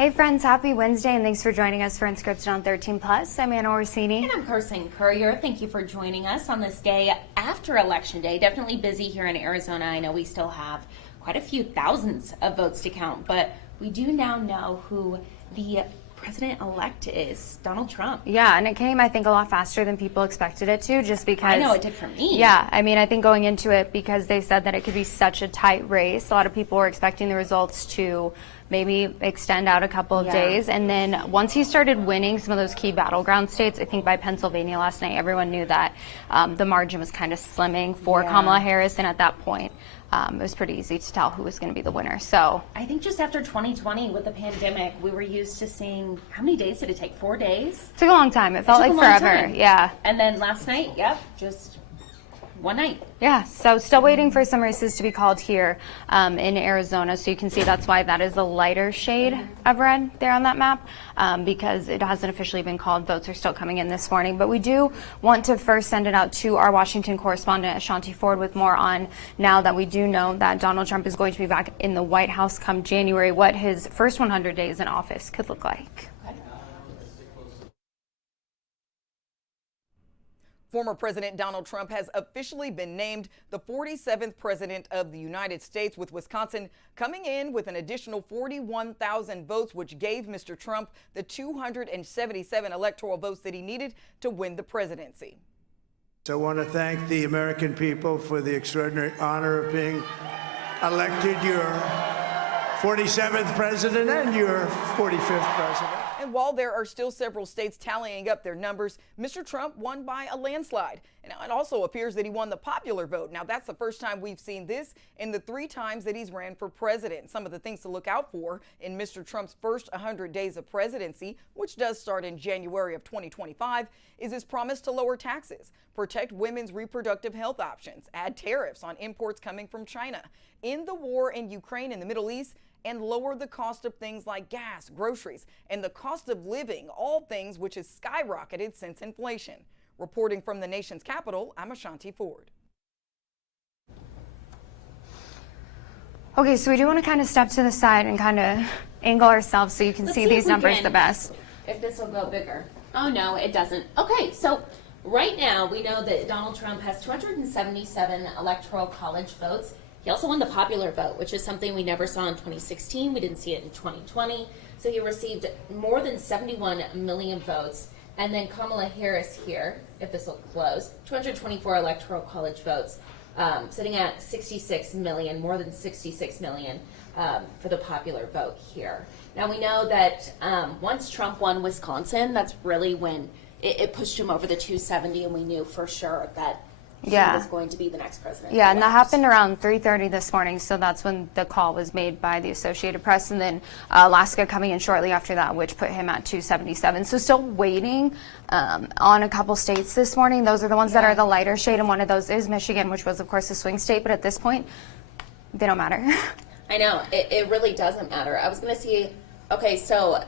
Hey friends, happy Wednesday and thanks for joining us for Unscripted on 13+. I'm Anna Orsini. And I'm Carson Courier. Thank you for joining us on this day after Election Day. Definitely busy here in Arizona. I know we still have quite a few thousands of votes to count, but we do now know who the president-elect is, Donald Trump. Yeah, and it came, I think, a lot faster than people expected it to, just because... I know, it did for me. Yeah, I mean, I think going into it, because they said that it could be such a tight race, a lot of people were expecting the results to maybe extend out a couple of days. And then once he started winning some of those key battleground states, I think by Pennsylvania last night, everyone knew that the margin was kind of slimming for Kamala Harris. And at that point, it was pretty easy to tell who was going to be the winner. So I think just after 2020 with the pandemic, we were used to seeing, how many days did it take? 4 days? It took a long time. It felt like forever. Yeah. And then last night, just one night. Yeah, so still waiting for some races to be called here in Arizona. So you can see that's why that is a lighter shade of red there on that map, because it hasn't officially been called. Votes are still coming in this morning. But we do want to first send it out to our Washington correspondent, Ashanti Ford, with more on, now that we do know that Donald Trump is going to be back in the White House come January, what his first 100 days in office could look like. Former President Donald Trump has officially been named the 47th president of the United States, with Wisconsin coming in with an additional 41,000 votes, which gave Mr. Trump the 277 electoral votes that he needed to win the presidency. So I want to thank the American people for the extraordinary honor of being elected your 47th president and your 45th president. And while there are still several states tallying up their numbers, Mr. Trump won by a landslide. And it also appears that he won the popular vote. Now, that's the first time we've seen this in the 3 times that he's ran for president. Some of the things to look out for in Mr. Trump's first 100 days of presidency, which does start in January of 2025, is his promise to lower taxes, protect women's reproductive health options, add tariffs on imports coming from China, end the war in Ukraine and the Middle East, and lower the cost of things like gas, groceries, and the cost of living, all things which has skyrocketed since inflation. Reporting from the nation's capital, I'm Ashanti Ford. Okay, so we do want to kind of step to the side and kind of angle ourselves so you can see these numbers the best. If this will go bigger. Oh, no, it doesn't. Okay, so right now we know that Donald Trump has 277 electoral college votes. He also won the popular vote, which is something we never saw in 2016. We didn't see it in 2020. So he received more than 71 million votes. And then Kamala Harris here, if this will close, 224 electoral college votes, sitting at 66 million, more than 66 million for the popular vote here. Now we know that once Trump won Wisconsin, that's really when it pushed him over the 270, and we knew for sure that he was going to be the next president. Yeah, and that happened around 3:30 this morning, so that's when the call was made by the Associated Press, and then Alaska coming in shortly after that, which put him at 277. So still waiting on a couple states this morning. Those are the ones that are the lighter shade, and one of those is Michigan, which was, of course, a swing state, but at this point, they don't matter. I know, it really doesn't matter. I was going to see, okay, so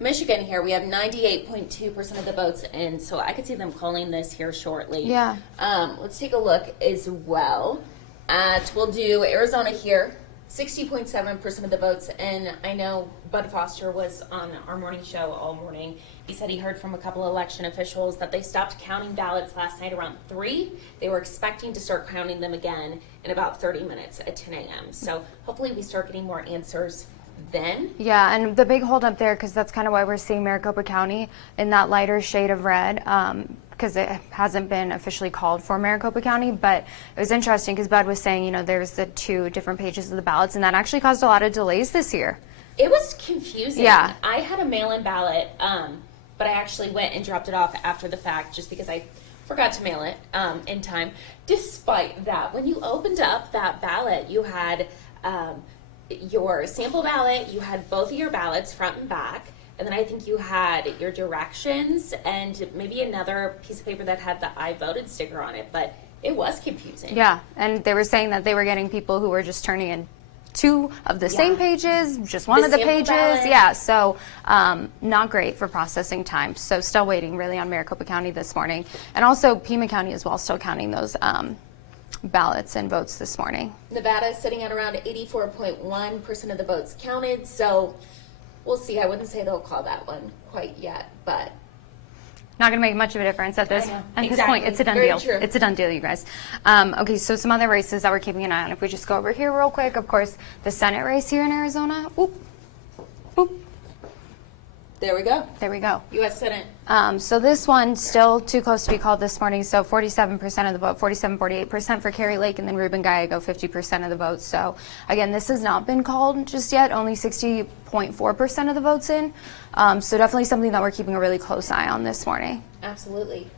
Michigan here, we have 98.2% of the votes in, so I could see them calling this here shortly. Yeah. Let's take a look as well at, we'll do Arizona here, 60.7% of the votes, and I know Bud Foster was on our morning show all morning. He said he heard from a couple election officials that they stopped counting ballots last night around 3. They were expecting to start counting them again in about 30 minutes at 10 a.m. So hopefully we start getting more answers then. Yeah, and the big holdup there, because that's kind of why we're seeing Maricopa County in that lighter shade of red, because it hasn't been officially called for Maricopa County, but it was interesting because Bud was saying, you know, there's the 2 different pages of the ballots, and that actually caused a lot of delays this year. It was confusing. Yeah. I had a mail-in ballot, but I actually went and dropped it off after the fact just because I forgot to mail it in time. Despite that, when you opened up that ballot, you had your sample ballot, you had both of your ballots front and back, and then I think you had your directions and maybe another piece of paper that had the I voted sticker on it, but it was confusing. Yeah, and they were saying that they were getting people who were just turning in 2 of the same pages, just one of the pages. Ballot. Yeah, so not great for processing time. So still waiting really on Maricopa County this morning. And also Pima County as well, still counting those ballots and votes this morning. Nevada is sitting at around 84.1% of the votes counted, so We'll see. I wouldn't say they'll call that one quite yet, but Not going to make much of a difference at this I know. at this Exactly. point. It's a done Very deal. true. It's a done deal, you guys. Okay, so some other races that we're keeping an eye on. If we just go over here real quick, of course, the Senate race here in Arizona. Oop, oop. there we go. There we go. U.S. Senate. So this one still too close to be called this morning. So 47% of the vote, 48% for Kari Lake, and then Ruben Gallego, 50% of the vote. So again, this has not been called just yet. Only 60.4% of the votes in. So definitely something that we're keeping a really close eye on this morning. Absolutely.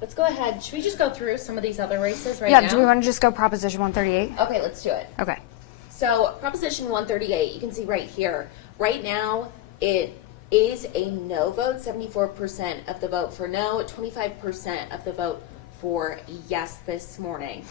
Let's go ahead. Should we just go through some of these other races right Yeah. now? Do we want to just go Proposition 138? Okay, let's do it. Okay. So Proposition 138, you can see right here. Right now, it is a no vote. 74% of the vote for no, 25% of the vote for yes this morning.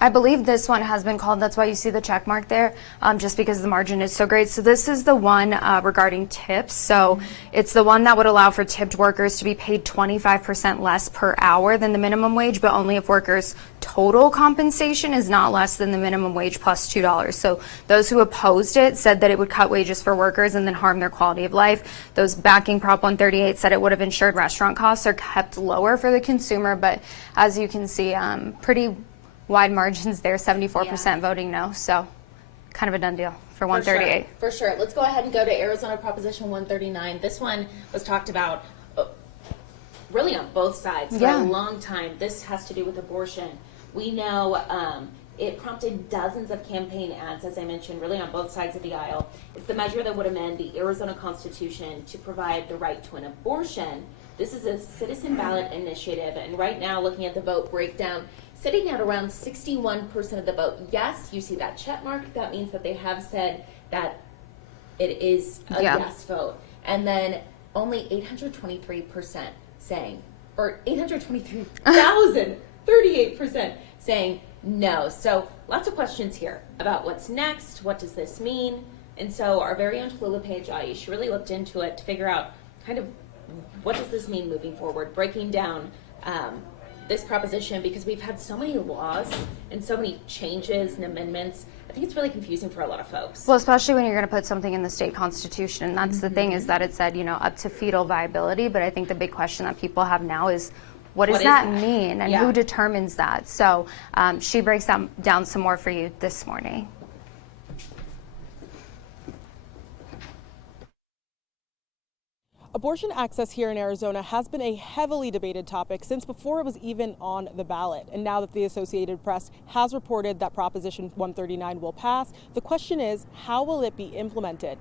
I believe this one has been called. That's why you see the check mark there, just because the margin is so great. So this is the one regarding tips. So it's the one that would allow for tipped workers to be paid 25% less per hour than the minimum wage, but only if workers' total compensation is not less than the minimum wage plus $2. So those who opposed it said that it would cut wages for workers and then harm their quality of life. Those backing Prop 138 said it would have ensured restaurant costs are kept lower for the consumer. But as you can see, pretty wide margins there, 74% voting no, so kind of a done deal for 138. For sure. Let's go ahead and go to Arizona Proposition 139. This one was talked about really on both sides for a long time. This has to do with abortion. We know it prompted dozens of campaign ads, as I mentioned, really on both sides of the aisle. It's the measure that would amend the Arizona Constitution to provide the right to an abortion. This is a citizen ballot initiative, and right now, looking at the vote breakdown, sitting at around 61% of the vote. Yes, you see that check mark. That means that they have said that it is a yes vote. And then only 823% saying, or 823,000, 38% saying no. So lots of questions here about what's next, what does this mean? And so our very own Tallulah Page Aish really looked into it to figure out kind of what does this mean moving forward, breaking down this proposition, because we've had so many laws and so many changes and amendments. I think it's really confusing for a lot of folks. Well, especially when you're going to put something in the state constitution. And that's the thing, is that it said, up to fetal viability. But I think the big question that people have now is, what does that mean? And who determines that? So she breaks that down some more for you this morning. Abortion access here in Arizona has been a heavily debated topic since before it was even on the ballot. And now that the Associated Press has reported that Proposition 139 will pass, the question is, how will it be implemented?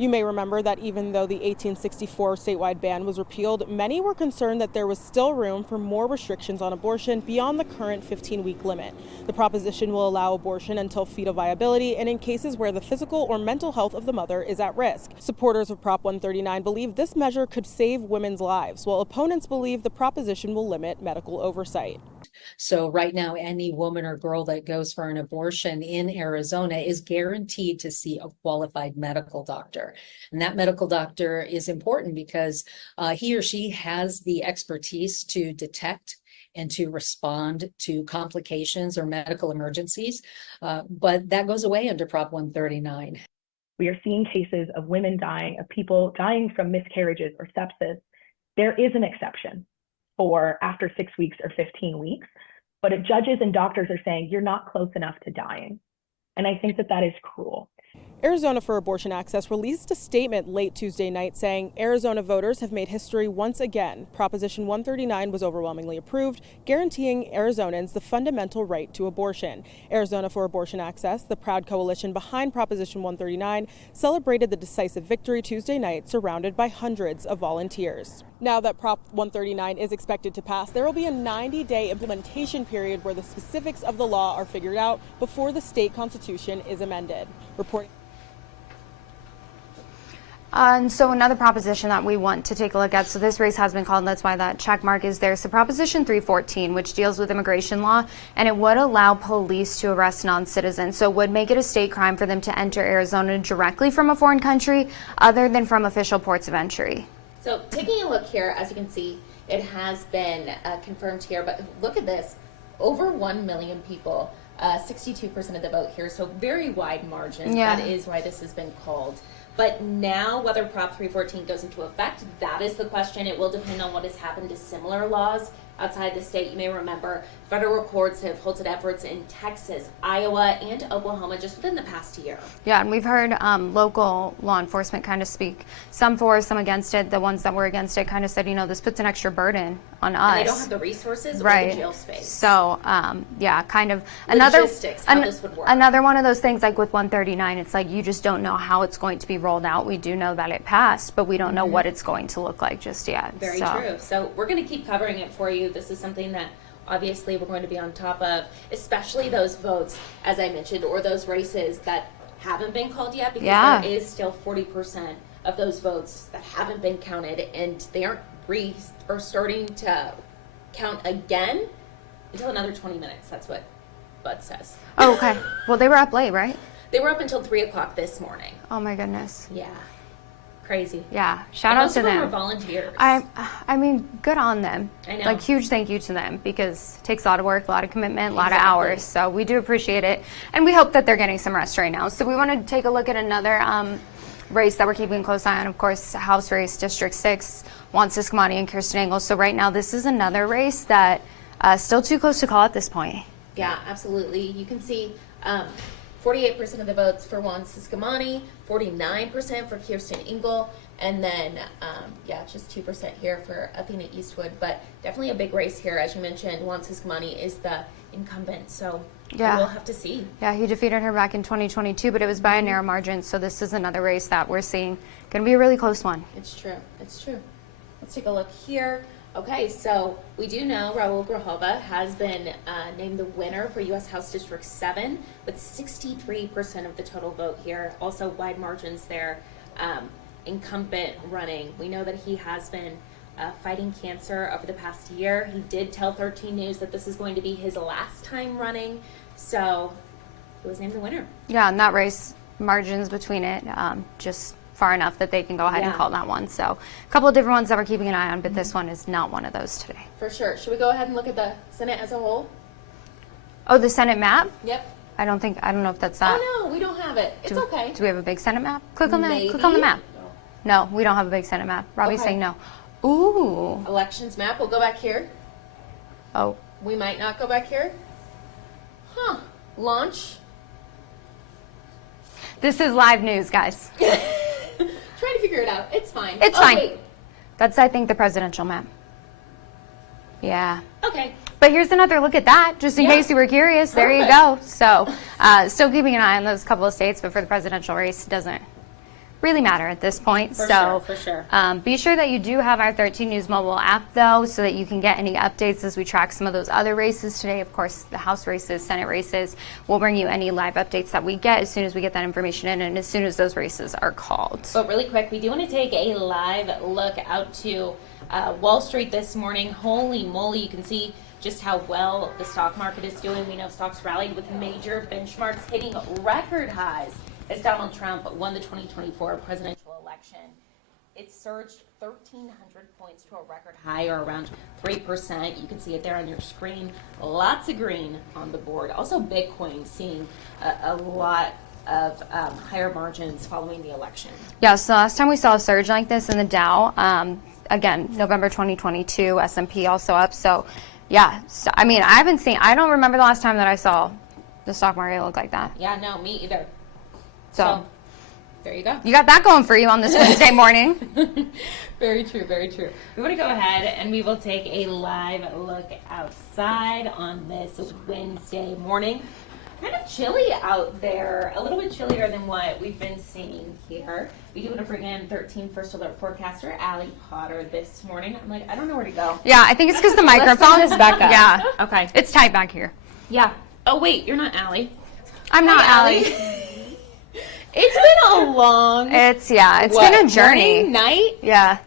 You may remember that even though the 1864 statewide ban was repealed, many were concerned that there was still room for more restrictions on abortion beyond the current 15-week limit. The proposition will allow abortion until fetal viability and in cases where the physical or mental health of the mother is at risk. Supporters of Prop 139 believe this measure could save women's lives, while opponents believe the proposition will limit medical oversight. So right now, any woman or girl that goes for an abortion in Arizona is guaranteed to see a qualified medical doctor. And that medical doctor is important because he or she has the expertise to detect and to respond to complications or medical emergencies. But that goes away under Prop 139. We are seeing cases of women dying, of people dying from miscarriages or sepsis. There is an exception for after 6 weeks or 15 weeks, but judges and doctors are saying you're not close enough to dying. And I think that is cruel. Arizona for Abortion Access released a statement late Tuesday night saying Arizona voters have made history once again. Proposition 139 was overwhelmingly approved, guaranteeing Arizonans the fundamental right to abortion. Arizona for Abortion Access, the proud coalition behind Proposition 139, celebrated the decisive victory Tuesday night, surrounded by hundreds of volunteers. Now that Prop 139 is expected to pass, there will be a 90-day implementation period where the specifics of the law are figured out before the state constitution is amended. Reporting. And so another proposition that we want to take a look at, so this race has been called, that's why that check mark is there. So Proposition 314, which deals with immigration law, and it would allow police to arrest non-citizens. So it would make it a state crime for them to enter Arizona directly from a foreign country other than from official ports of entry. So taking a look here, as you can see, it has been confirmed here, but look at this, over 1 million people, 62% of the vote here, so very wide margins. That is why this has been called. But now, whether Prop 314 goes into effect, that is the question. It will depend on what has happened to similar laws outside the state. You may remember federal courts have halted efforts in Texas, Iowa, and Oklahoma just within the past year. Yeah, and we've heard local law enforcement kind of speak, some for, some against it. The ones that were against it kind of said, this puts an extra burden on us. And they don't have the resources or right. the jail space. So, kind of Logistics, how this would work. Another one of those things, like with 139, it's like you just don't know how it's going to be rolled out. We do know that it passed, but we don't know what it's going to look like just yet. Very true. So we're going to keep covering it for you. This is something that obviously we're going to be on top of, especially those votes, as I mentioned, or those races that haven't been called yet, because there is still 40% of those votes that haven't been counted, and they aren't starting to count again until another 20 minutes. That's what Bud says. Oh, okay. Well, they were up late, right? They were up until 3 o'clock this morning. Oh my goodness. Yeah. Crazy. Yeah. Shout out to them. Most of them are volunteers. I mean, good on them. I know. Like, huge thank you to them, because it takes a lot of work, a lot of commitment, a lot of hours. So we do appreciate it. And we hope that they're getting some rest right now. So we want to take a look at another race that we're keeping a close eye on. Of course, House race, District 6, Juan Ciscomani and Kirsten Engel. So right now, this is another race that still too close to call at this point. Yeah, absolutely. You can see 48% of the votes for Juan Ciscomani, 49% for Kirsten Engel, and then, just 2% here for Athena Eastwood. But definitely a big race here. As you mentioned, Juan Ciscomani is the incumbent, so we'll have to see. Yeah, he defeated her back in 2022, but it was by a narrow margin. So this is another race that we're seeing going to be a really close one. It's true. It's true. Let's take a look here. Okay, so we do know Raul Grijalva has been named the winner for U.S. House District 7 with 63% of the total vote here. Also wide margins there. Incumbent running. We know that he has been fighting cancer over the past year. He did tell 13 News that this is going to be his last time running. So he was named the winner. Yeah, and that race, margins between it, just far enough that they can go ahead and call that one. So a couple of different ones that we're keeping an eye on, but this one is not one of those today. For sure. Should we go ahead and look at the Senate as a whole? Oh, the Senate map? Yep. I don't know if that's that. Oh no, we don't have it. It's okay. Do we have a big Senate map? Click on Maybe. Click on the map. No, we don't have a big Senate map. Robbie's saying no. Ooh. Elections map. We'll go back here. Oh. We might not go back here. Huh. Launch. This is live news, guys. Trying to figure it out. It's fine. It's fine. Wait. That's, I think, the presidential map. Yeah. Okay. But here's another look at that, just in case you were curious. There you go. So, still keeping an eye on those couple of states, but for the presidential race, it doesn't really matter at this point. For sure. Be sure that you do have our 13 News mobile app, though, so that you can get any updates as we track some of those other races today. Of course, the House races, Senate races. We'll bring you any live updates that we get as soon as we get that information in and as soon as those races are called. But really quick, we do want to take a live look out to Wall Street this morning. Holy moly, you can see just how well the stock market is doing. We know stocks rallied with major benchmarks hitting record highs as Donald Trump won the 2024 presidential election. It surged 1,300 points to a record high, or around 3%. You can see it there on your screen. Lots of green on the board. Also, Bitcoin seeing a lot of higher margins following the election. Yeah, so last time we saw a surge like this in the Dow, again, November 2022, S&P also up. So, yeah, so, I mean, I don't remember the last time that I saw the stock market look like that. Yeah, no, me either. So there you go. You got that going for you on this Wednesday morning. Very true, very true. We want to go ahead and we will take a live look outside on this Wednesday morning. Kind of chilly out there, a little bit chillier than what we've been seeing here. We do want to bring in 13 First Alert forecaster Allie Potter this morning. I'm like, I don't know where to go. Yeah, I think it's because the microphone is back up. Yeah. Okay. It's tight back here. Yeah. Oh, wait, you're not Allie. I'm not Allie. It's been a long it's been a journey. Morning, night? Yeah.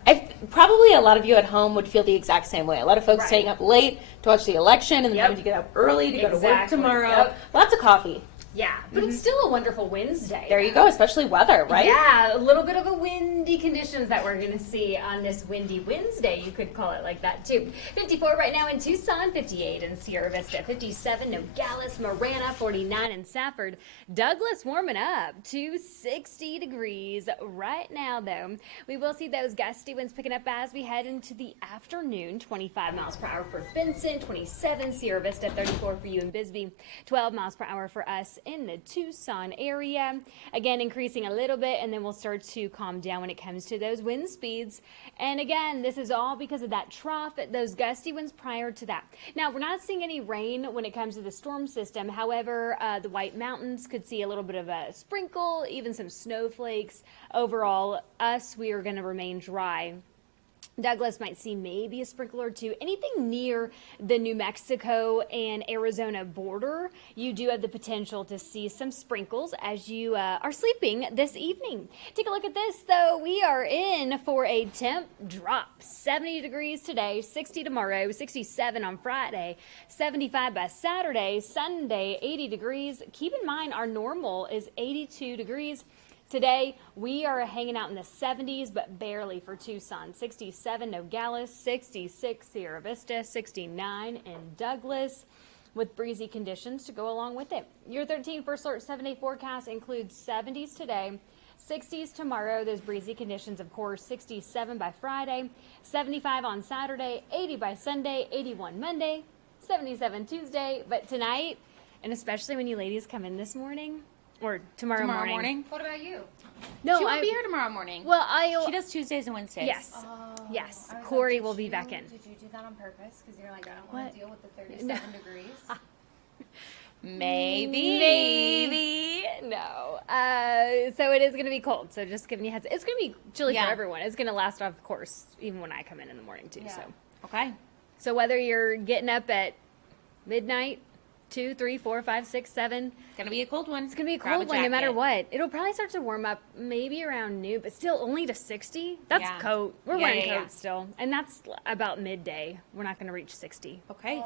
Probably a lot of you at home would feel the exact same way. A lot of folks staying up late to watch the election and then having to get up early to go to work tomorrow. Lots of coffee. Yeah, but it's still a wonderful Wednesday. There you go, especially weather, right? Yeah, a little bit of a windy conditions that we're going to see on this windy Wednesday. You could call it like that too. 54 right now in Tucson, 58 in Sierra Vista, 57 Nogales, Marana, 49 in Safford. Douglas warming up to 60 degrees right now though. We will see those gusty winds picking up as we head into the afternoon. 25 miles per hour for Benson, 27 Sierra Vista, 34 for you in Bisbee, 12 miles per hour for us in the Tucson area. Again, increasing a little bit, and then we'll start to calm down when it comes to those wind speeds. And again, this is all because of that trough, those gusty winds prior to that. Now, we're not seeing any rain when it comes to the storm system. However, the White Mountains could see a little bit of a sprinkle, even some snowflakes. Overall, we are going to remain dry. Douglas might see maybe a sprinkle or two. Anything near the New Mexico and Arizona border, you do have the potential to see some sprinkles as you are sleeping this evening. Take a look at this, though. We are in for a temp drop. 70 degrees today, 60 tomorrow, 67 on Friday, 75 by Saturday, Sunday, 80 degrees. Keep in mind, our normal is 82 degrees. Today, we are hanging out in the 70s, but barely for Tucson. 67 Nogales, 66 Sierra Vista, 69 in Douglas, with breezy conditions to go along with it. Your 13 first alert 7-day forecast includes 70s today, 60s tomorrow, those breezy conditions, of course, 67 by Friday, 75 on Saturday, 80 by Sunday, 81 Monday, 77 Tuesday. But tonight, and especially when you ladies come in this morning, or tomorrow morning. What about you? No, She won't be here tomorrow morning. Well, She does Tuesdays and Wednesdays. Yes. Oh, Yes. I was Corey like, will be back in. Did you do that on purpose? Because you're like, I don't What? want to deal with the 37 degrees. Maybe. No. So it is going to be cold. So just giving you heads. It's going to be chilly Yeah. for everyone. It's going to last, of course, even when I come in the morning too. Yeah. Okay. So whether you're getting up at midnight, 2, 3, 4, 5, 6, 7. Gonna be a cold one. It's going to be a Grab cold one no jacket. matter what. It'll probably start to warm up maybe around noon, but still only to 60. That's Yeah. coat. We're Yeah, wearing yeah, coats still. And that's about midday. We're not going to reach 60. Okay.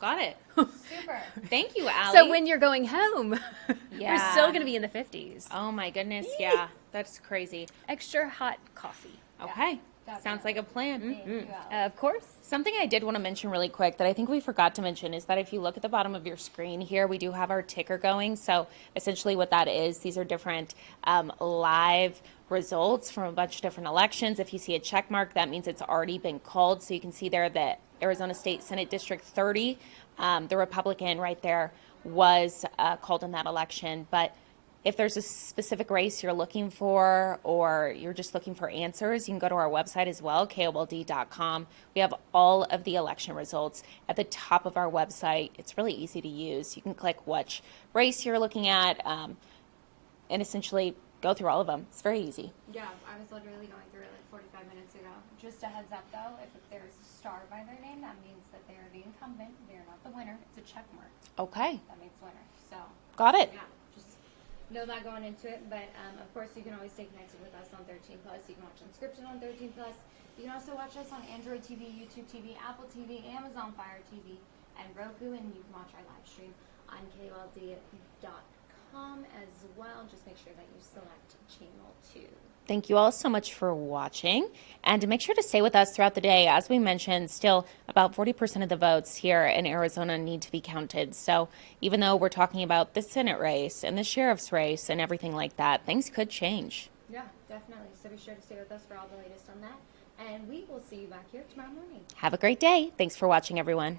Got it. Super. Thank you, Allie. So when you're going home, we're Yeah. still going to be in the 50s. Oh my goodness. Yeah. That's crazy. Extra hot coffee. Okay. Sounds like a plan. Thank you, Alex. Of course. Something I did want to mention really quick that I think we forgot to mention is that if you look at the bottom of your screen here, we do have our ticker going. So essentially what that is, these are different live results from a bunch of different elections. If you see a check mark, that means it's already been called. So you can see there that Arizona State Senate District 30, the Republican right there was called in that election. But if there's a specific race you're looking for or you're just looking for answers, you can go to our website as well, KOLD.com. We have all of the election results at the top of our website. It's really easy to use. You can click which race you're looking at and essentially go through all of them. It's very easy. Yeah, I was literally going through it like 45 minutes ago. Just a heads up though, if there's a star by their name, that means that they are the incumbent. They're not the winner. It's a check mark. Okay, That means winner. So, got it. yeah, just know that going into it. But of course, you can always stay connected with us on 13 Plus. You can watch Unscripted on 13 Plus. You can also watch us on Android TV, YouTube TV, Apple TV, Amazon Fire TV, and Roku. And you can watch our live stream on KOLD.com as well. Just make sure that you select channel 2. Thank you all so much for watching. And make sure to stay with us throughout the day. As we mentioned, still about 40% of the votes here in Arizona need to be counted. So even though we're talking about the Senate race and the sheriff's race and everything like that, things could change. Yeah, definitely. So be sure to stay with us for all the latest on that. And we will see you back here tomorrow morning. Have a great day. Thanks for watching, everyone.